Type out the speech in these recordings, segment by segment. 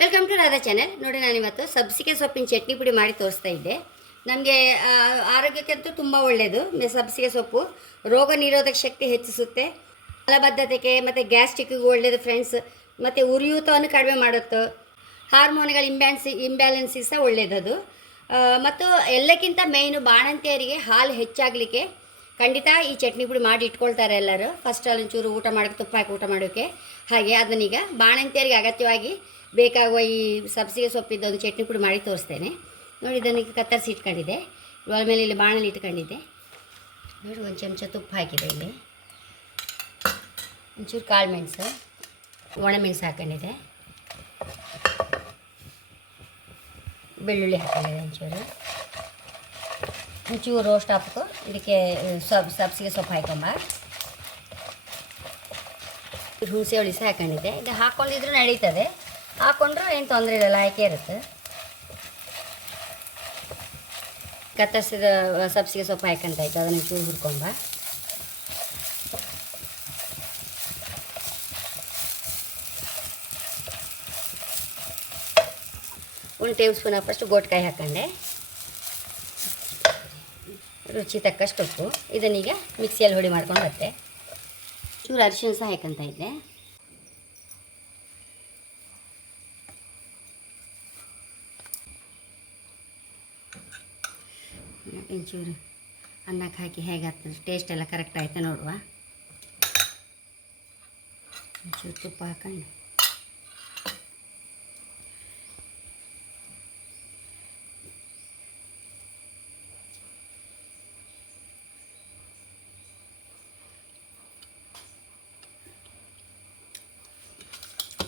Welcome to Radha channel. ನೋಡಿ, ನಾನಿವತ್ತು ಸಬ್ಸಿಗೆ ಸೊಪ್ಪಿನ ಚಟ್ನಿ ಪುಡಿ ಮಾಡಿ ತೋರಿಸ್ತಾ ಇದ್ದೆ. ನಮಗೆ ಆರೋಗ್ಯಕ್ಕಂತೂ ತುಂಬ ಒಳ್ಳೆಯದು. ಸಬ್ಸಿಗೆ ಸೊಪ್ಪು ರೋಗ ನಿರೋಧಕ ಶಕ್ತಿ ಹೆಚ್ಚಿಸುತ್ತೆ, ಮಲಬದ್ಧತೆಗೆ ಮತ್ತು ಗ್ಯಾಸ್ಟ್ರಿಕ್ಕಿಗೂ ಒಳ್ಳೆಯದು ಫ್ರೆಂಡ್ಸ್. ಮತ್ತು ಉರಿಯೂತವನ್ನು ಕಡಿಮೆ ಮಾಡುತ್ತೆ, ಹಾರ್ಮೋನ್ಗಳ ಇಂಬ್ಯಾಲೆನ್ಸಿಗೆ ಸಹ ಒಳ್ಳೆಯದದು. ಮತ್ತು ಎಲ್ಲಕ್ಕಿಂತ ಮೇಯ್ನು ಬಾಣಂತಿಯರಿಗೆ ಹಾಲು ಹೆಚ್ಚಾಗಲಿಕ್ಕೆ ಖಂಡಿತ ಈ ಚಟ್ನಿ ಪುಡಿ ಮಾಡಿ ಇಟ್ಕೊಳ್ತಾರೆ ಎಲ್ಲರೂ. ಫಸ್ಟ್ ಒಂಚೂರು ಊಟ ಮಾಡೋಕ್ಕೆ, ತುಪ್ಪ ಹಾಕಿ ಊಟ ಮಾಡೋಕ್ಕೆ. ಹಾಗೆ ಅದನ್ನೀಗ ಬಾಣಂತಿಯರಿಗೆ ಅಗತ್ಯವಾಗಿ ಬೇಕಾಗುವ ಈ ಸಬ್ಸಿಗೆ ಸೊಪ್ಪಿದ್ದೊಂದು ಚಟ್ನಿ ಪುಡಿ ಮಾಡಿ ತೋರಿಸ್ತೇನೆ. ನೋಡಿ, ಇದನ್ನೀಗ ಕತ್ತರಿಸಿ ಇಟ್ಕೊಂಡಿದ್ದೆ. ಒಳ ಮೇಲೆ ಇಲ್ಲಿ ಬಾಣಲಿ ಇಟ್ಕೊಂಡಿದ್ದೆ. ನೋಡಿ, ಒಂದು ಚಮಚ ತುಪ್ಪ ಹಾಕಿದೆ. ಇಲ್ಲಿ ಒಂಚೂರು ಕಾಳು ಮೆಣಸು, ಒಣಮೆಣಸು ಹಾಕೊಂಡಿದೆ, ಬೆಳ್ಳುಳ್ಳಿ ಹಾಕೊಂಡಿದೆ, ಒಂಚೂರು ರೋಸ್ಟ್ ಹಾಕ್ಬೇಕು. ಇದಕ್ಕೆ ಸಬ್ಸಿಗೆ ಸೊಪ್ಪು ಹಾಕೊಂಬ, ಹುಣಸೆ ಹುಳಿ ಸಹ ಹಾಕೊಂಡಿದ್ದೆ. ಇದು ಹಾಕ್ಕೊಂಡಿದ್ರು ನಡೀತದೆ, ಹಾಕ್ಕೊಂಡ್ರೂ ಏನು ತೊಂದರೆ ಇರಲ್ಲ, ಆಯ್ಕೆ ಇರುತ್ತೆ. ಕತ್ತರಿಸಿದ ಸಬ್ಸಿಗೆ ಸೊಪ್ಪು ಹಾಕೊಂತಾಯ್ತು, ಅದನ್ನು ಚೂರು ಹುರ್ಕೊಂಬ. ಒಂದು ಟೇಬಲ್ ಸ್ಪೂನ್ ಫಸ್ಟ್ ಗೋಟ್ಕಾಯಿ ಹಾಕೊಂಡೆ, ರುಚಿ ತಕ್ಕಷ್ಟು ಉಪ್ಪು. ಇದನ್ನೀಗ ಮಿಕ್ಸಿಯಲ್ಲಿ ಹುಡಿ ಮಾಡ್ಕೊಂಡು ಬರುತ್ತೆ. ಚೂರು ಅರಿಶಿಣ ಸಹ ಹಾಕಂತ ಇದ್ದೆ. ಒಂಚೂರು ಅನ್ನಕ್ಕೆ ಹಾಕಿ ಹೇಗಾಗ್ತದೆ, ಟೇಸ್ಟ್ ಎಲ್ಲ ಕರೆಕ್ಟ್ ಆಯ್ತು ನೋಡುವ. ಒಂಚೂರು ತುಪ್ಪ ಹಾಕೊಂಡು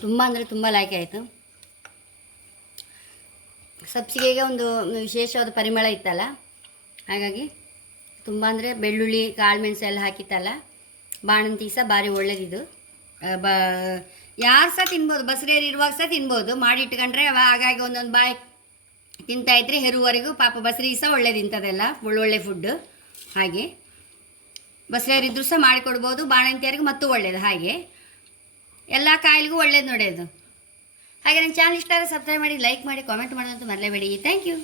ತುಂಬ ಅಂದರೆ ತುಂಬ ಲೈಕ್ ಆಯಿತು. ಸಬ್ಸಿಗೆಗೆ ಒಂದು ವಿಶೇಷವಾದ ಪರಿಮಳ ಇತ್ತಲ್ಲ, ಹಾಗಾಗಿ ತುಂಬ ಅಂದರೆ ಬೆಳ್ಳುಳ್ಳಿ ಕಾಳು ಮೆಣಸು ಎಲ್ಲ ಹಾಕಿತ್ತಲ್ಲ, ಬಾಣಂತಿ ಸಹ ಭಾರಿ ಒಳ್ಳೆಯದಿದು. ಯಾರು ಸಹ ತಿನ್ಬೋದು, ಬಸರೇರು ಇರುವಾಗ ಸಹ ತಿನ್ಬೋದು, ಮಾಡಿ ಇಟ್ಕೊಂಡ್ರೆ ಹಾಗಾಗಿ ಒಂದೊಂದು ಬಾಯಿ ತಿಂತಾಯಿದ್ರೆ ಹೆರುವವರೆಗೂ. ಪಾಪ ಬಸರಿಗೆ ಸಹ ಒಳ್ಳೇದು ಇಂಥದ್ದೆಲ್ಲ, ಒಳ್ಳೊಳ್ಳೆ ಫುಡ್ಡು. ಹಾಗೆ ಬಸರೇರಿದ್ದರೂ ಸಹ ಮಾಡಿಕೊಡ್ಬೋದು, ಬಾಣಂತಿಯರಿಗೂ ಮತ್ತೂ ಒಳ್ಳೆಯದು. ಹಾಗೆ ಎಲ್ಲ ಕಾಯಿಲೆಗೂ ಒಳ್ಳೇದು ನೋಡಿ ಅದು. ಹಾಗೆ ನನ್ನ ಚಾನಲ್ ಇಷ್ಟ ಆದರೆ ಸಬ್ಸ್ಕ್ರೈಬ್ ಮಾಡಿ, ಲೈಕ್ ಮಾಡಿ, ಕಾಮೆಂಟ್ ಮಾಡೋದಂತೂ ಮರಲೇಬೇಡಿ. Thank you.